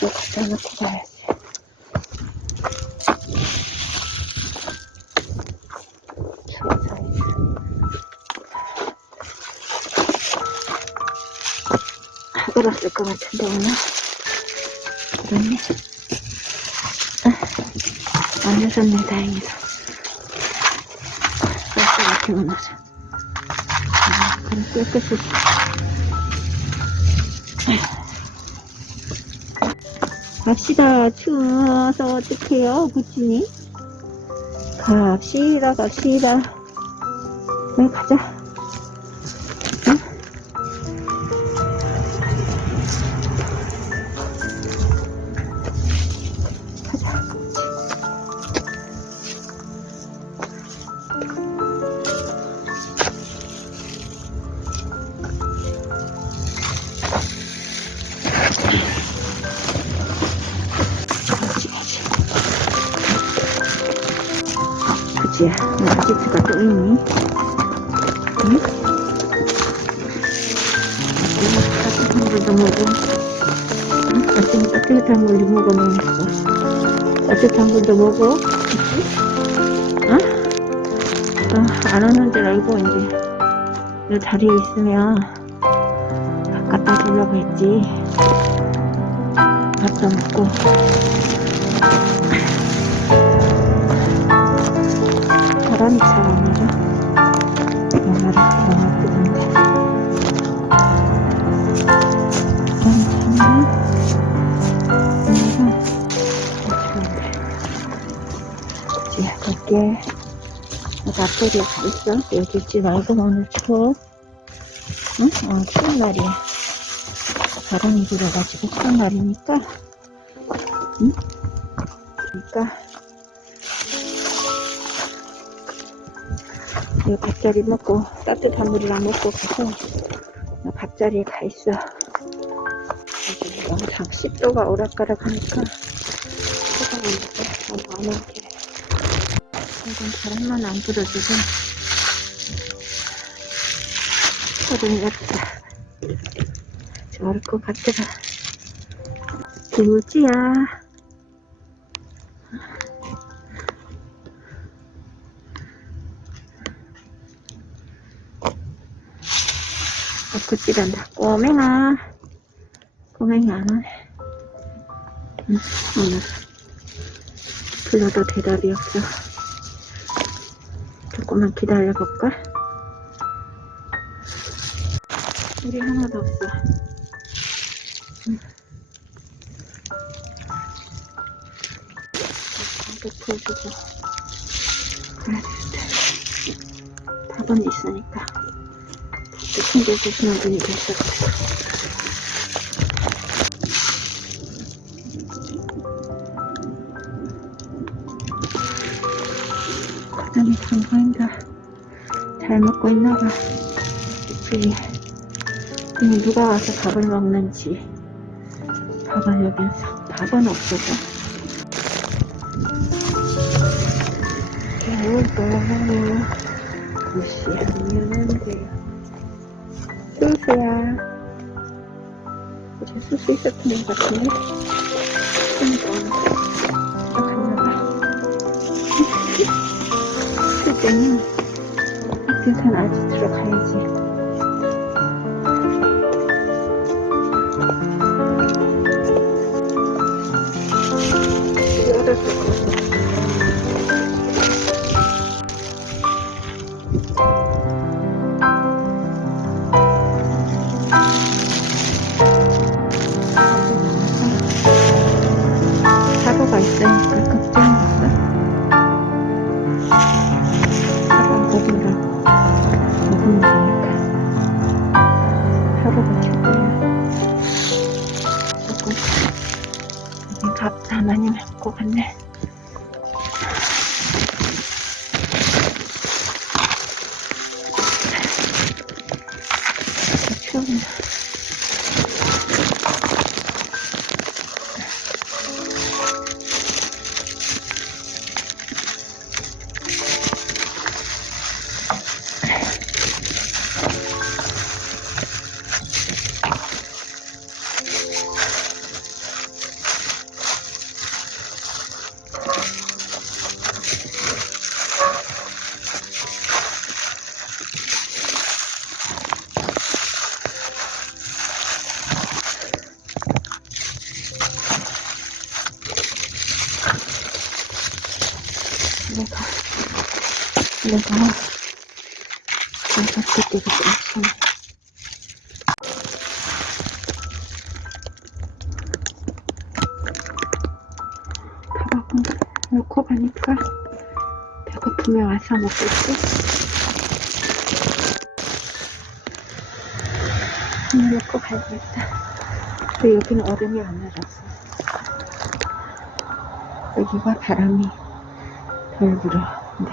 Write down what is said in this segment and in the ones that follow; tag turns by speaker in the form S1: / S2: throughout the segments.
S1: 이거 갖다 놓고 가야지. 하그렀을 것 같은데 오늘 그러네. 아, 안 늦었네 다행이다. 벌써 이렇게 무너져. 아, 그럼 깨끗이 갑시다. 추워서 어떡해요, 부친이? 갑시다, 갑시다. 네, 가자. 그치? 아지트가 또 있니? 응? 따뜻한 물도 먹어. 응? 아침에 따뜻한 물도 먹어놓으니까. 따뜻한 물도 먹어. 그치? 어? 어, 안 오는 줄 알고, 이제. 너 자리에 있으면 밥 갖다 주려고 했지. 밥도 먹고. 안 나죠? 오늘은 갈게. 앞자리에 가 있어. 여기 있지 말고 오늘 추워. 응? 어, 추운 날이야. 바람이 불어가지고 추운 날이니까. 응? 그러니까. 밥자리 먹고 따뜻한 물이랑 먹고 가서 밥자리에 가 있어. 영상 10도가 오락가락 하니까 뜨거운데 너무 안 오게. 이건 바람만 안 불어주고 소름 났다. 좋을 것 같더라. 김우지야. 굿질한다. 꼬맹아. 꼬맹이 안 오네. 응, 오늘. 불러도 대답이 없어. 조금만 기다려볼까? 우리 하나도 없어. 응. 이거 풀어주고. 그래야 되는데. 밥은 있으니까. 밥도 챙겨주시는 분이 계셔가지고. 사장이 방방인가 잘 먹고 있나봐. 그냥 누가 와서 밥을 먹는지. 여긴 사- 밥은 없어서. 겨울밤 무시하면 안 돼요. 수수야. 어제 수수 있었던 것 같은데? 그때는 등산 아지트로 가야지. 조금 밥다 많이 먹고 갔네. 추우 내가 내가 그때도 좀 밥하고 넣고 가니까 배고프면 와서 먹겠지? 물 넣고 가야겠다. 근데 여기는 얼음이 안 내렸어. 여기가 바람이 덜 불어. 근데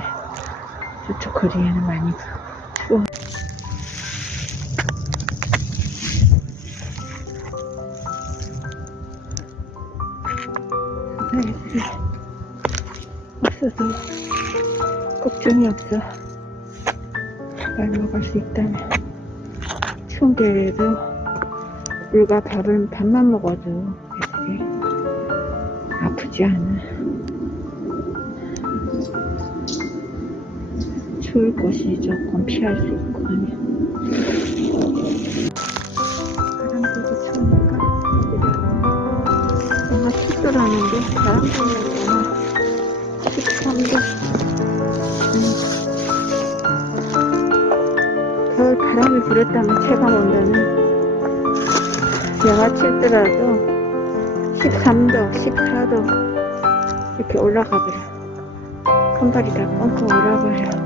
S1: 저쪽 거리에는 많이 추워. 애들이 없어서 걱정이 없어. 잘 먹을 수 있다면. 추운데도 우리가 밥은 밥만 먹어도 애들이 아프지 않아. 추울 곳이 조금 피할 수 있고 하면. 바람 불고 추우니까 뭔가 춥더라는데 바람 불면 영하 13도. 음. 겨울 바람이 불었다면 체감 온도는 영하 7도라도 13도, 14도 이렇게 올라가 버려. 한 발이 다 뻥뻥 올라버려.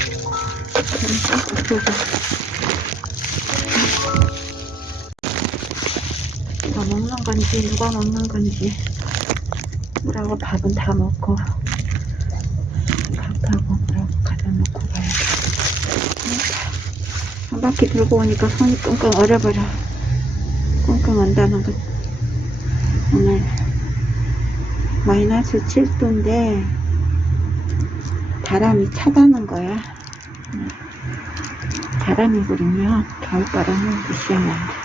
S1: 누가 먹는 건지 누가 먹는 건지 뭐라고 밥은 다 먹고 밥하고 뭐라고 가다 놓고 가야 돼. 한 바퀴 돌고 오니까 손이 끙끙 얼어버려. 끙끙 온다는 것. 오늘 마이너스 7도인데 바람이 차다는 거야. 바람이 불으면 겨울바람은 무시하면 안 돼.